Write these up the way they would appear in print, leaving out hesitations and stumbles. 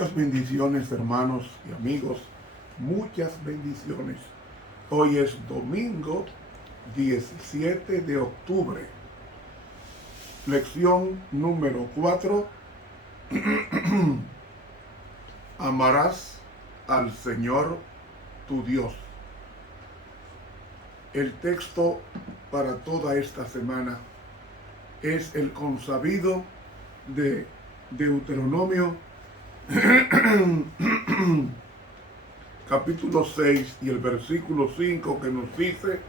Muchas bendiciones, hermanos y amigos, muchas bendiciones. Hoy es domingo 17 de octubre. Lección número 4. Amarás al Señor tu Dios. El texto para toda esta semana es el consabido de Deuteronomio capítulo 6 y el versículo 5, que nos dice: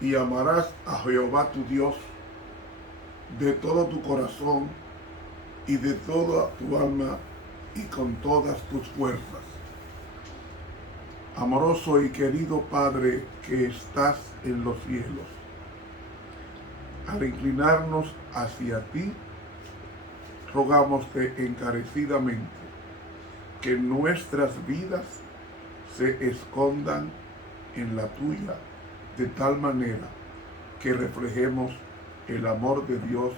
y amarás a Jehová tu Dios de todo tu corazón y de toda tu alma y con todas tus fuerzas. Amoroso y querido Padre que estás en los cielos, al inclinarnos hacia ti, rogámoste encarecidamente que nuestras vidas se escondan en la tuya, de tal manera que reflejemos el amor de Dios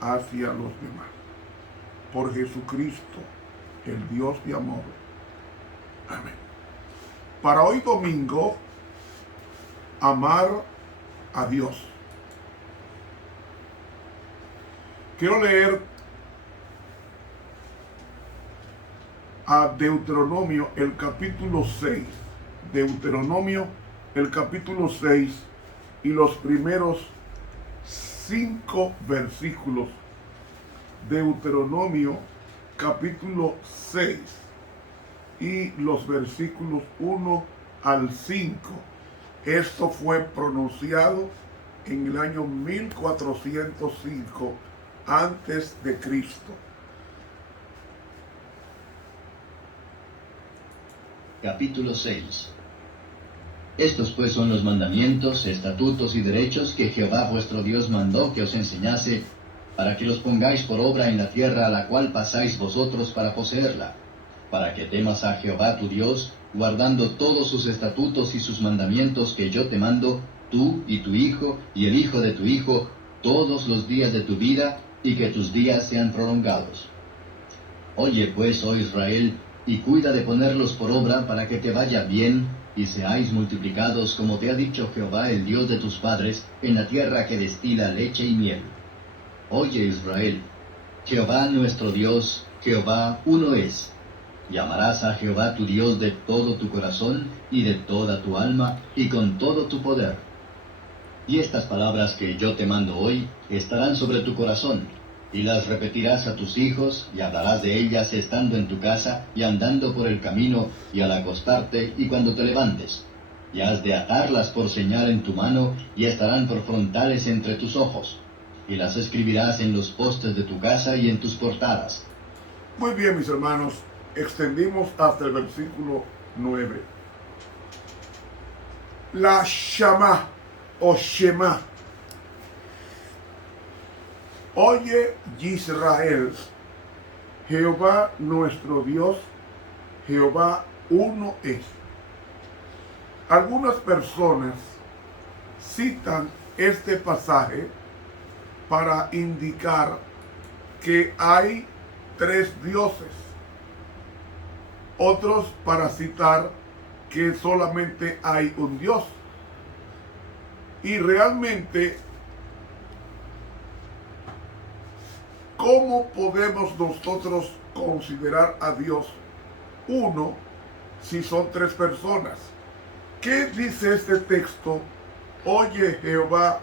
hacia los demás. Por Jesucristo, el Dios de amor. Amén. Para hoy domingo, amar a Dios. Quiero leer a Deuteronomio, el capítulo 6. Deuteronomio, el capítulo 6 y los primeros 5 versículos. Deuteronomio, capítulo 6 y los versículos 1 al 5. Esto fue pronunciado en el año 1405 antes de Cristo. Capítulo 6. Estos pues son los mandamientos, estatutos y derechos que Jehová vuestro Dios mandó que os enseñase, para que los pongáis por obra en la tierra a la cual pasáis vosotros para poseerla, para que temas a Jehová tu Dios, guardando todos sus estatutos y sus mandamientos que yo te mando, tú y tu hijo y el hijo de tu hijo, todos los días de tu vida, y que tus días sean prolongados. Oye pues, oh Israel, y cuida de ponerlos por obra para que te vaya bien, y seáis multiplicados como te ha dicho Jehová, el Dios de tus padres, en la tierra que destila leche y miel. Oye Israel, Jehová nuestro Dios, Jehová uno es. Y amarás a Jehová tu Dios de todo tu corazón, y de toda tu alma, y con todo tu poder. Y estas palabras que yo te mando hoy estarán sobre tu corazón, y las repetirás a tus hijos, y hablarás de ellas estando en tu casa, y andando por el camino, y al acostarte, y cuando te levantes. Y has de atarlas por señal en tu mano, y estarán por frontales entre tus ojos. Y las escribirás en los postes de tu casa y en tus portadas. Muy bien, mis hermanos, extendimos hasta el versículo 9. La Shama o Shema. Oye Israel, Jehová nuestro Dios, Jehová uno es. Algunas personas citan este pasaje para indicar que hay 3 dioses. Otros para citar que solamente hay un Dios. Y realmente, ¿cómo podemos nosotros considerar a Dios uno si son 3 personas? ¿Qué dice este texto? Oye Jehová,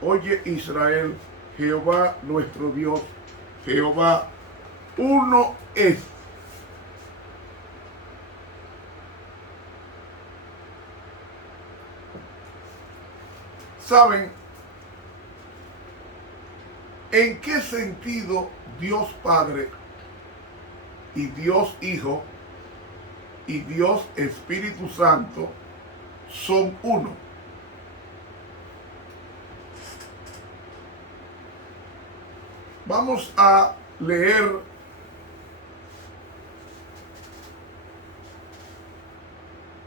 oye Israel, Jehová nuestro Dios, Jehová uno es. ¿Saben en qué sentido Dios Padre y Dios Hijo y Dios Espíritu Santo son uno? Vamos a leer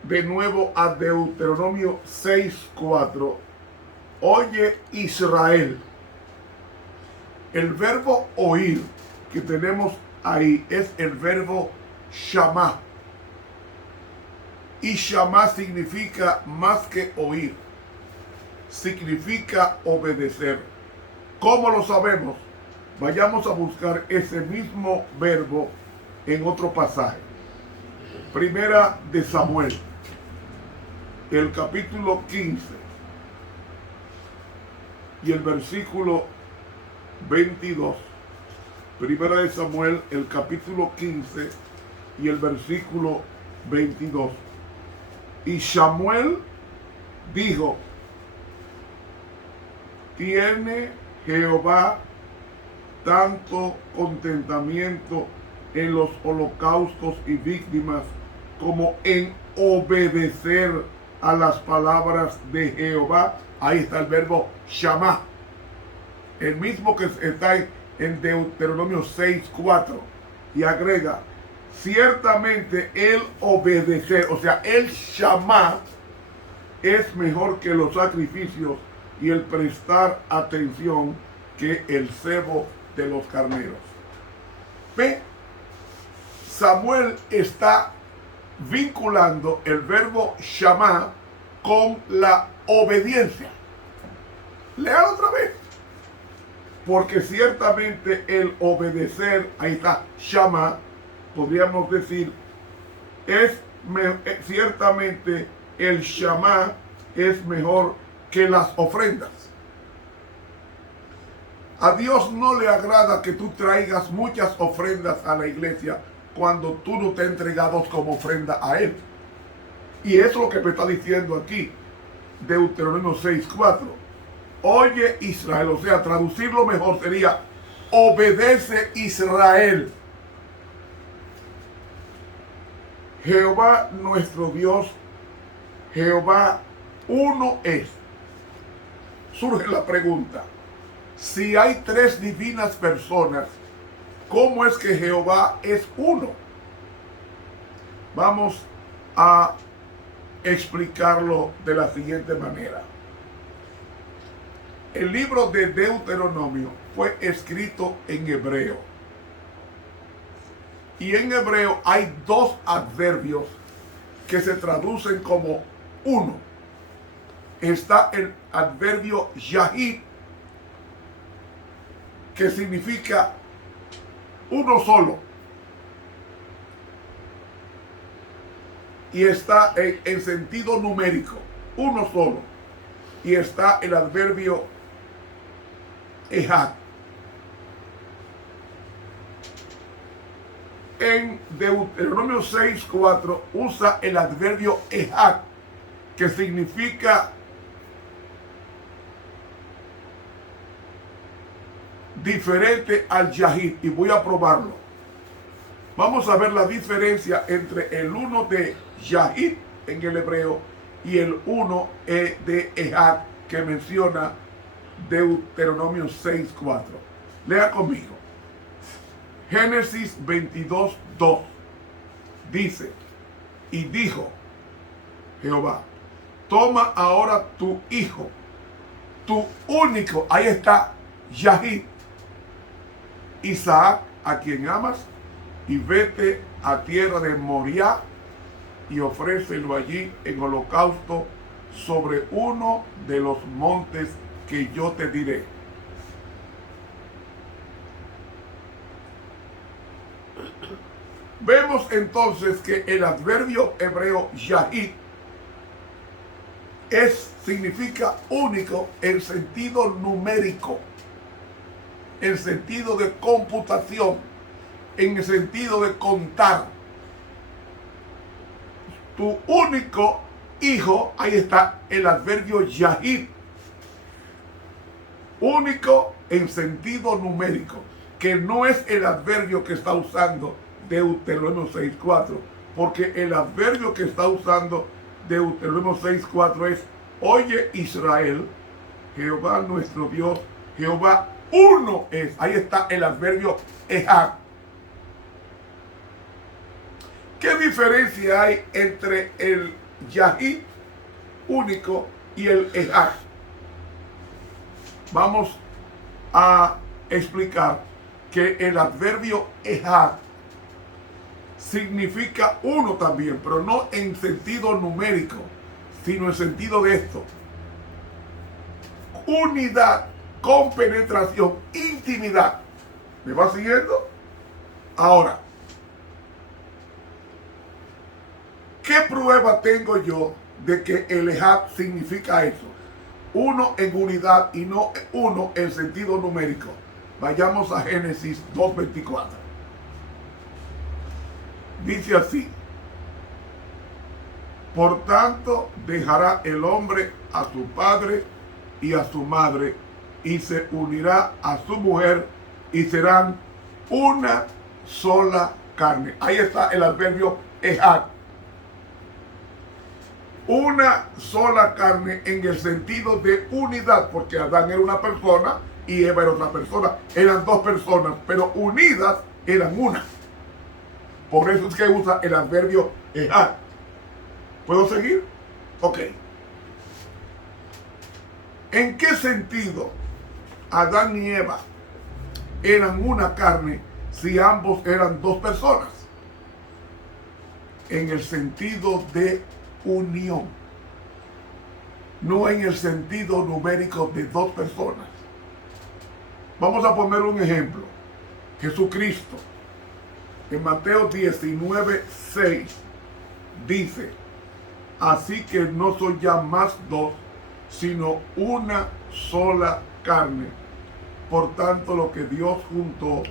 de nuevo a Deuteronomio 6:4. Oye Israel. El verbo oír que tenemos ahí es el verbo Shamá. Y Shamá significa más que oír. Significa obedecer. ¿Cómo lo sabemos? Vayamos a buscar ese mismo verbo en otro pasaje. Primera de Samuel, el capítulo 15 y el versículo 22. Primera de Samuel, el capítulo 15 y el versículo 22. Y Samuel dijo: ¿tiene Jehová tanto contentamiento en los holocaustos y víctimas como en obedecer a las palabras de Jehová? Ahí está el verbo Shamá, el mismo que está en Deuteronomio 6:4, y agrega: ciertamente el obedecer, o sea, el Shamá es mejor que los sacrificios y el prestar atención que el cebo de los carneros. Ve, Samuel está vinculando el verbo Shamá con la obediencia. Lea otra vez. Porque ciertamente el obedecer, ahí está, Shamá, podríamos decir, ciertamente el Shamá es mejor que las ofrendas. A Dios no le agrada que tú traigas muchas ofrendas a la iglesia cuando tú no te has entregado como ofrenda a Él. Y eso es lo que me está diciendo aquí, Deuteronomio 6:4. Oye Israel, o sea, traducirlo mejor sería: obedece Israel. Jehová nuestro Dios, Jehová uno es. Surge la pregunta: si hay tres divinas personas, ¿cómo es que Jehová es uno? Vamos a explicarlo de la siguiente manera. El libro de Deuteronomio fue escrito en hebreo. Y en hebreo hay dos adverbios que se traducen como uno. Está el adverbio yahid, que significa uno solo. Y está en sentido numérico, uno solo. Y está el adverbio ejad. En Deuteronomio 6:4 usa el adverbio ejad, que significa diferente al yahid, y voy a probarlo. Vamos a ver la diferencia entre el uno de yahid en el hebreo y el uno de ejad que menciona Deuteronomio 6:4. Lea conmigo. Génesis 22:2 dice: y dijo Jehová: toma ahora tu hijo, tu único, ahí está Yahid, Isaac, a quien amas, y vete a tierra de Moriah y ofrécelo allí en holocausto sobre uno de los montes que yo te diré. Vemos entonces que el adverbio hebreo yahid significa único en sentido numérico, en sentido de computación, en el sentido de contar. Tu único hijo, ahí está el adverbio yahid, único en sentido numérico, que no es el adverbio que está usando Deuteronomio 6:4, porque el adverbio que está usando Deuteronomio 6:4 es: oye Israel, Jehová nuestro Dios, Jehová uno es. Ahí está el adverbio ejad. ¿Qué diferencia hay entre el yahid único y el ejad? Vamos a explicar que el adverbio ejad significa uno también, pero no en sentido numérico, sino en sentido de esto: unidad, compenetración, intimidad. ¿Me va siguiendo? Ahora, ¿qué prueba tengo yo de que el Ejad significa eso? Uno en unidad y no uno en sentido numérico. Vayamos a Génesis 2:24. Dice así: por tanto dejará el hombre a su padre y a su madre, y se unirá a su mujer, y serán una sola carne. Ahí está el adverbio Ejad. Una sola carne en el sentido de unidad, porque Adán era una persona y Eva era otra persona. Eran dos personas, pero unidas eran una. Por eso es que usa el adverbio Ejad. ¿Puedo seguir? Ok. ¿En qué sentido Adán y Eva eran una carne si ambos eran dos personas? En el sentido de unión, no en el sentido numérico de dos personas. Vamos a poner un ejemplo. Jesucristo, en Mateo 19:6, dice: así que no son ya más dos, sino una sola carne. Por tanto, lo que Dios juntó,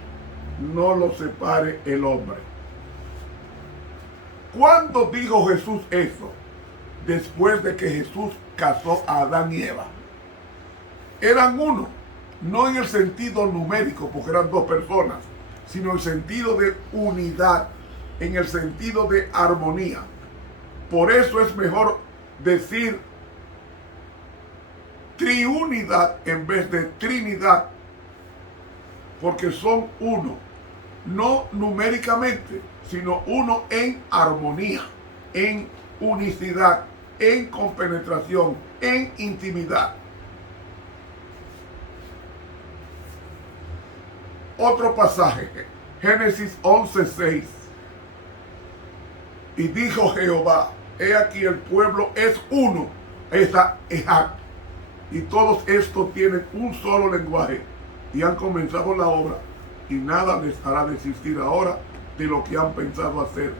no lo separe el hombre. ¿Cuándo dijo Jesús eso? Después de que Jesús casó a Adán y Eva. Eran uno, no en el sentido numérico, porque eran dos personas, sino en el sentido de unidad, en el sentido de armonía. Por eso es mejor decir triunidad en vez de trinidad, porque son uno, no numéricamente, sino uno en armonía, en unicidad, en compenetración, en intimidad. Otro pasaje, Génesis 11:6. Y dijo Jehová: he aquí el pueblo es uno. Ahí está Ejad. Y todos estos tienen un solo lenguaje y han comenzado la obra, y nada les hará desistir ahora de lo que han pensado hacer.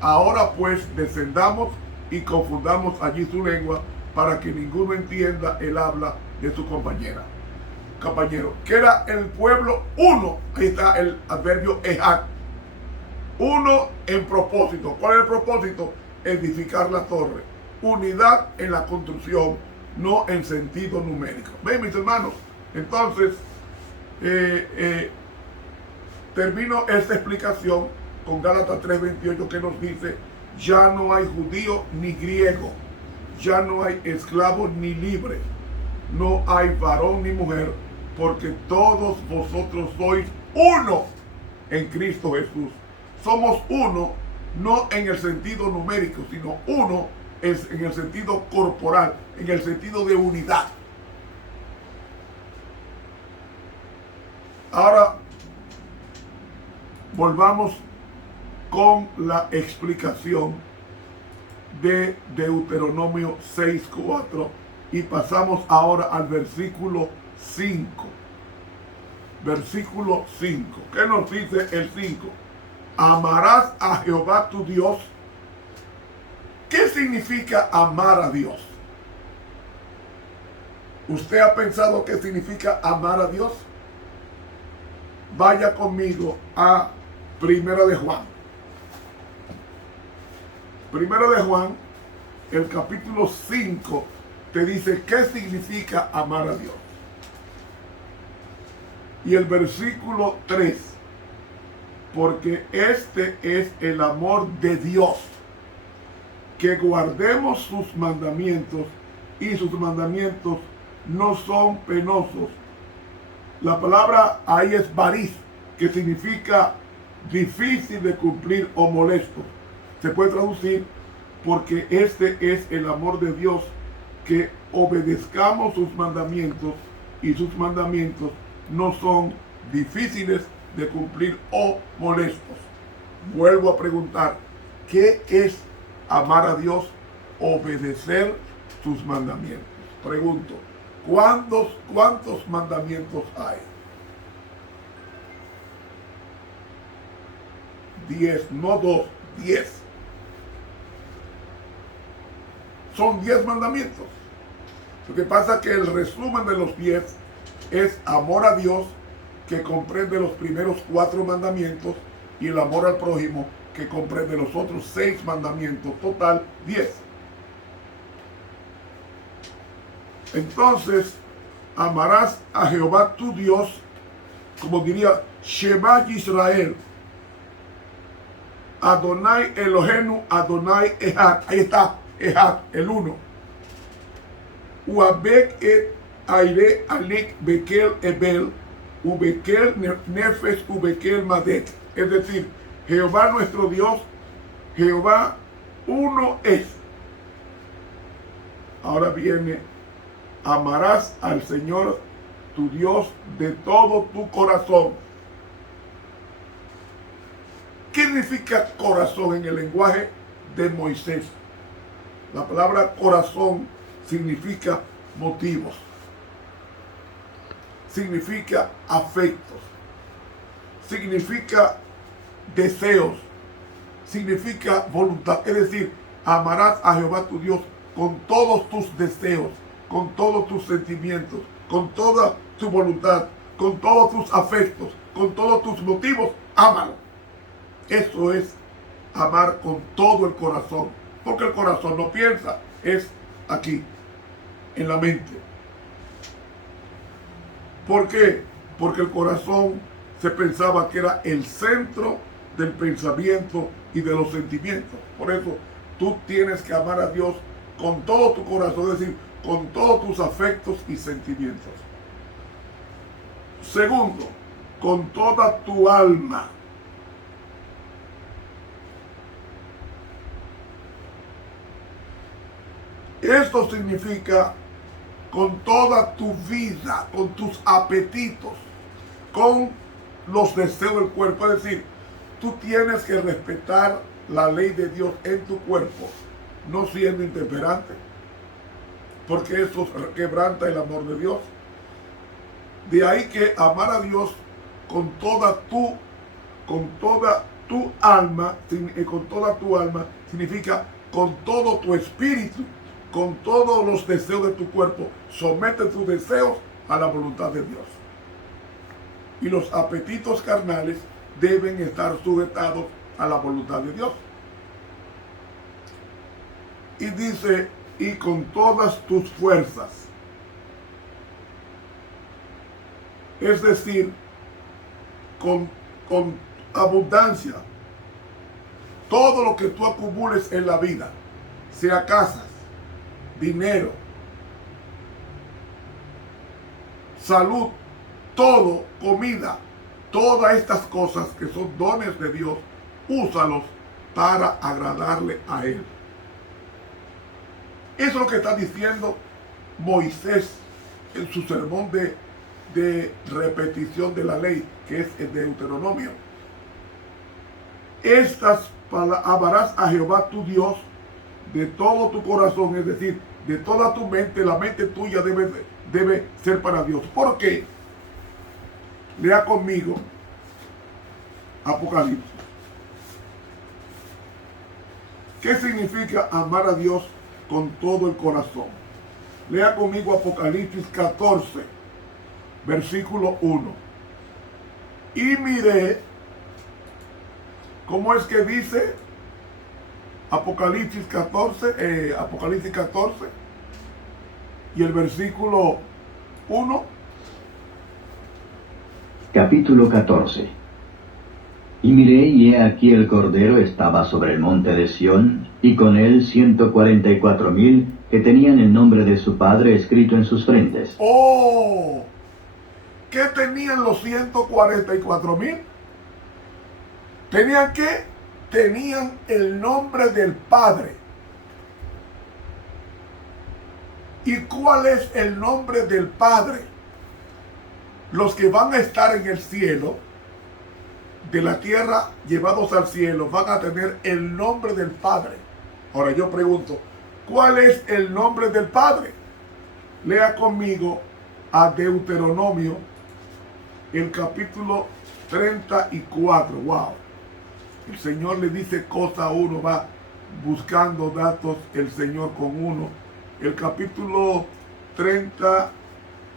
Ahora pues descendamos y confundamos allí su lengua, para que ninguno entienda el habla de su compañero. Que era el pueblo uno. Ahí está el adverbio Ejad. Uno en propósito. ¿Cuál es el propósito? Edificar la torre. Unidad en la construcción, no en sentido numérico. ¿Ven, mis hermanos? Entonces, termino esta explicación con Gálatas 3:28, que nos dice: ya no hay judío ni griego, ya no hay esclavo ni libre, no hay varón ni mujer, porque todos vosotros sois uno en Cristo Jesús. Somos uno, no en el sentido numérico, sino uno en el sentido corporal, en el sentido de unidad. Ahora, volvamos con la explicación de Deuteronomio 6:4 y pasamos ahora al versículo 5. Versículo 5. ¿Qué nos dice el 5? Amarás a Jehová tu Dios. ¿Qué significa amar a Dios? ¿Usted ha pensado qué significa amar a Dios? Vaya conmigo a Primera de Juan. Primero de Juan, el capítulo 5, te dice qué significa amar a Dios. Y el versículo 3, porque este es el amor de Dios, que guardemos sus mandamientos, y sus mandamientos no son penosos. La palabra ahí es bariz, que significa difícil de cumplir o molesto. Se puede traducir: porque este es el amor de Dios, que obedezcamos sus mandamientos, y sus mandamientos no son difíciles de cumplir o molestos. Vuelvo a preguntar, ¿qué es amar a Dios? Obedecer sus mandamientos. Pregunto, ¿cuántos mandamientos hay? 10, no 2, 10. Son 10 mandamientos. Lo que pasa es que el resumen de los 10 es amor a Dios, que comprende los primeros 4 mandamientos, y el amor al prójimo, que comprende los otros 6 mandamientos. Total, 10. Entonces, amarás a Jehová tu Dios, como diría Shema Yisrael, Adonai Elohenu, Adonai Echad. Ahí está, Echad, el uno. Uabek et aire alik bekel ebel, ubekel nefesh, ubekel madet. Es decir, Jehová nuestro Dios, Jehová uno es. Ahora viene, amarás al Señor tu Dios de todo tu corazón. ¿Qué significa corazón en el lenguaje de Moisés? La palabra corazón significa motivos, significa afectos, significa deseos, significa voluntad. Es decir, amarás a Jehová tu Dios con todos tus deseos, con todos tus sentimientos, con toda tu voluntad, con todos tus afectos, con todos tus motivos. Ámalo. Eso es amar con todo el corazón, porque el corazón no piensa, es aquí, en la mente. ¿Por qué? Porque el corazón se pensaba que era el centro del pensamiento y de los sentimientos. Por eso tú tienes que amar a Dios con todo tu corazón, es decir, con todos tus afectos y sentimientos. Segundo, con toda tu alma. Esto significa con toda tu vida, con tus apetitos, con los deseos del cuerpo. Es decir, tú tienes que respetar la ley de Dios en tu cuerpo, no siendo intemperante, porque eso quebranta el amor de Dios. De ahí que amar a Dios con toda tu alma significa con todo tu espíritu, con todos los deseos de tu cuerpo. Somete tus deseos a la voluntad de Dios. Y los apetitos carnales deben estar sujetados a la voluntad de Dios. Y dice, y con todas tus fuerzas. Es decir, con abundancia. Todo lo que tú acumules en la vida, sea casas, dinero, salud, todo, comida, todas estas cosas que son dones de Dios, úsalos para agradarle a Él. Eso es lo que está diciendo Moisés en su sermón de repetición de la ley, que es el de Deuteronomio. Amarás a Jehová tu Dios de todo tu corazón, es decir, de toda tu mente. La mente tuya debe ser para Dios. ¿Por qué? Lea conmigo Apocalipsis. ¿Qué significa amar a Dios con todo el corazón? Lea conmigo Apocalipsis 14, versículo 1. Y miré, ¿cómo es que dice Apocalipsis 14 y el versículo 1? Capítulo 14. Y miré, y he aquí el Cordero estaba sobre el monte de Sión, y con él 144,000 que tenían el nombre de su Padre escrito en sus frentes. ¡Oh! ¿Qué tenían los 144,000? ¿Tenían qué? Tenían el nombre del Padre. ¿Y cuál es el nombre del Padre? Los que van a estar en el cielo de la tierra llevados al cielo van a tener el nombre del Padre. Ahora yo pregunto, ¿cuál es el nombre del Padre? Lea conmigo a Deuteronomio, el capítulo 34. Wow. El Señor le dice cosa a uno, va buscando datos el Señor con uno. El capítulo 30,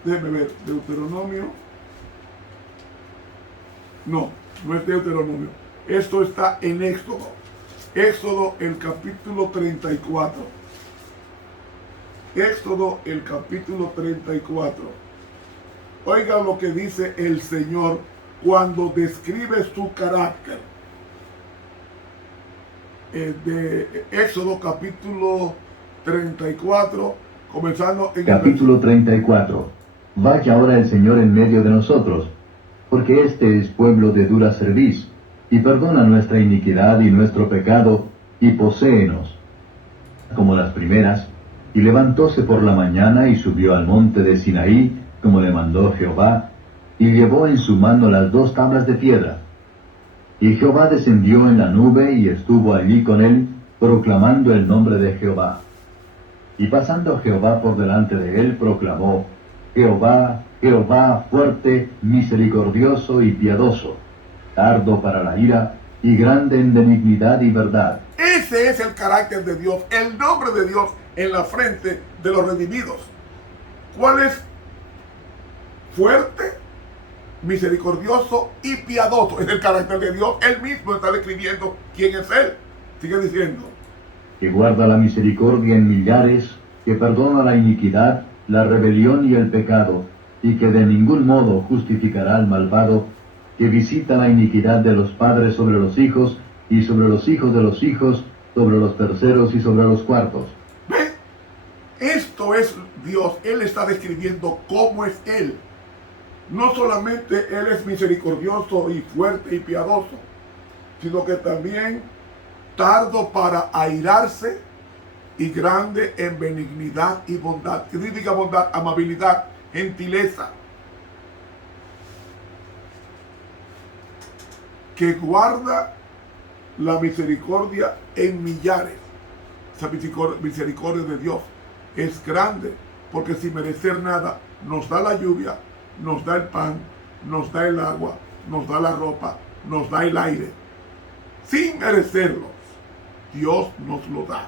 déjeme ver, Deuteronomio. No es Deuteronomio. Esto está en Éxodo. Éxodo, el capítulo 34. Éxodo, el capítulo 34. Oiga lo que dice el Señor cuando describe su carácter. De Éxodo, capítulo 34, comenzando en Capítulo 34. Vaya ahora el Señor en medio de nosotros, porque este es pueblo de dura cerviz, y perdona nuestra iniquidad y nuestro pecado, y poséenos. Como las primeras, y levantóse por la mañana y subió al monte de Sinaí, como le mandó Jehová, y llevó en su mano las 2 tablas de piedra. Y Jehová descendió en la nube y estuvo allí con él, proclamando el nombre de Jehová. Y pasando Jehová por delante de él, proclamó: Jehová, Jehová, fuerte, misericordioso y piadoso, tardo para la ira, y grande en benignidad y verdad. Ese es el carácter de Dios, el nombre de Dios en la frente de los redimidos. ¿Cuál es? Fuerte, misericordioso y piadoso. Es el carácter de Dios. Él mismo está describiendo quién es Él. Sigue diciendo. Que guarda la misericordia en millares, que perdona la iniquidad, la rebelión y el pecado, y que de ningún modo justificará al malvado, que visita la iniquidad de los padres sobre los hijos, y sobre los hijos de los hijos, sobre los terceros y sobre los cuartos. ¿Ven? Esto es Dios. Él está describiendo cómo es Él. No solamente Él es misericordioso y fuerte y piadoso, sino que también tardo para airarse y grande en benignidad y bondad. ¿Qué significa bondad? Amabilidad, gentileza. Que guarda la misericordia en millares. Esa misericordia de Dios es grande, porque sin merecer nada nos da la lluvia, nos da el pan, nos da el agua, nos da la ropa, nos da el aire. Sin merecerlos, Dios nos lo da.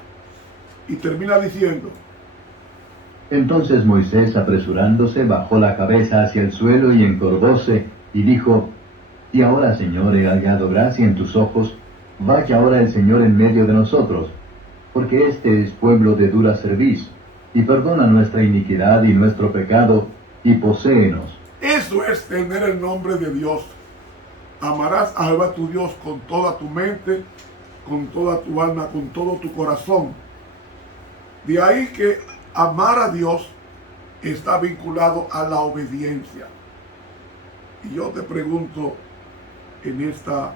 Y termina diciendo: Entonces Moisés, apresurándose, bajó la cabeza hacia el suelo y encorvóse, y dijo: Y ahora, Señor, he hallado gracia en tus ojos, vaya ahora el Señor en medio de nosotros, porque este es pueblo de dura cerviz, y perdona nuestra iniquidad y nuestro pecado, y poséenos. Eso es tener el nombre de Dios. Amarás a Jehová tu Dios con toda tu mente, con toda tu alma, con todo tu corazón. De ahí que amar a Dios está vinculado a la obediencia. Y yo te pregunto en esta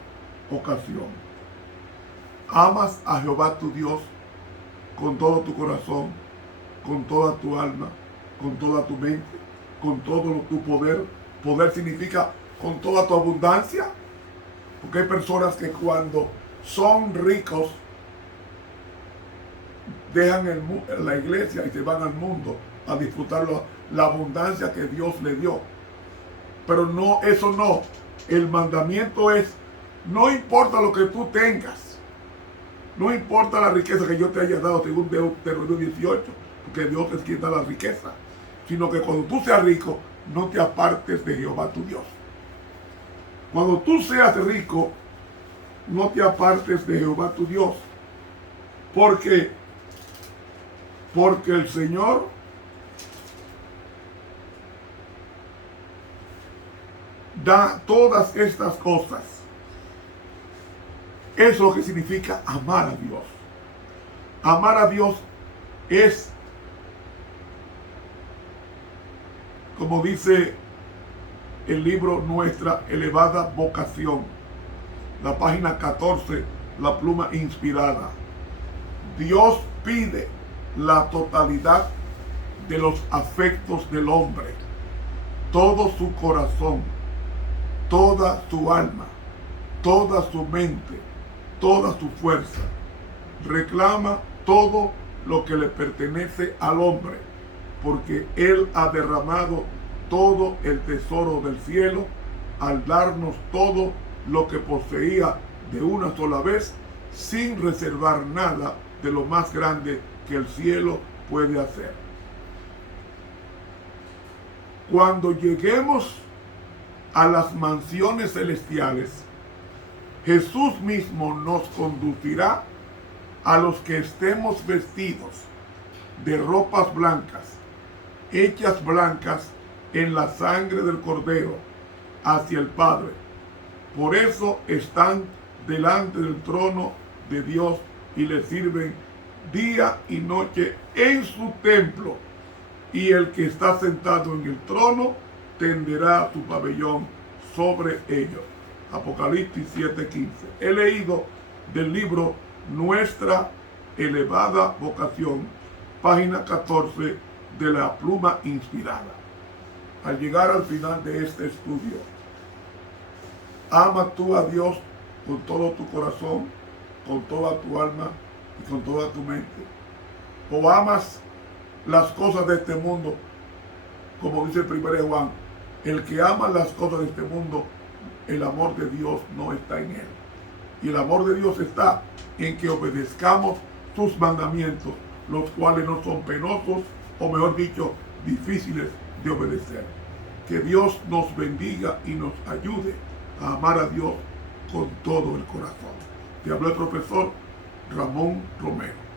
ocasión: ¿amas a Jehová tu Dios con todo tu corazón, con toda tu alma, con toda tu mente, con todo tu poder? Poder significa con toda tu abundancia. Porque hay personas que cuando son ricos dejan la iglesia y se van al mundo a disfrutar la abundancia que Dios le dio. Pero no, eso no. El mandamiento es: no importa lo que tú tengas, no importa la riqueza que yo te haya dado, según Deuteronomio 18, porque Dios es quien da la riqueza, sino que cuando tú seas rico, no te apartes de Jehová tu Dios. Cuando tú seas rico, no te apartes de Jehová tu Dios. Porque el Señor da todas estas cosas. Eso es lo que significa amar a Dios. Amar a Dios es, como dice el libro Nuestra Elevada Vocación, la página 14, la pluma inspirada. Dios pide la totalidad de los afectos del hombre, todo su corazón, toda su alma, toda su mente, toda su fuerza. Reclama todo lo que le pertenece al hombre, porque Él ha derramado todo el tesoro del cielo al darnos todo lo que poseía de una sola vez, sin reservar nada de lo más grande que el cielo puede hacer. Cuando lleguemos a las mansiones celestiales, Jesús mismo nos conducirá a los que estemos vestidos de ropas blancas, hechas blancas en la sangre del Cordero, hacia el Padre. Por eso están delante del trono de Dios y le sirven día y noche en su templo. Y el que está sentado en el trono tenderá su pabellón sobre ellos. Apocalipsis 7:15. He leído del libro Nuestra elevada vocación, página 14 de la Pluma Inspirada. Al llegar al final de este estudio, ama tú a Dios con todo tu corazón, con toda tu alma y con toda tu mente. O amas las cosas de este mundo, como dice el 1 Juan, el que ama las cosas de este mundo, el amor de Dios no está en él. Y el amor de Dios está en que obedezcamos sus mandamientos, los cuales no son penosos, o mejor dicho, difíciles de obedecer. Que Dios nos bendiga y nos ayude a amar a Dios con todo el corazón. Te habló el profesor Ramón Romero.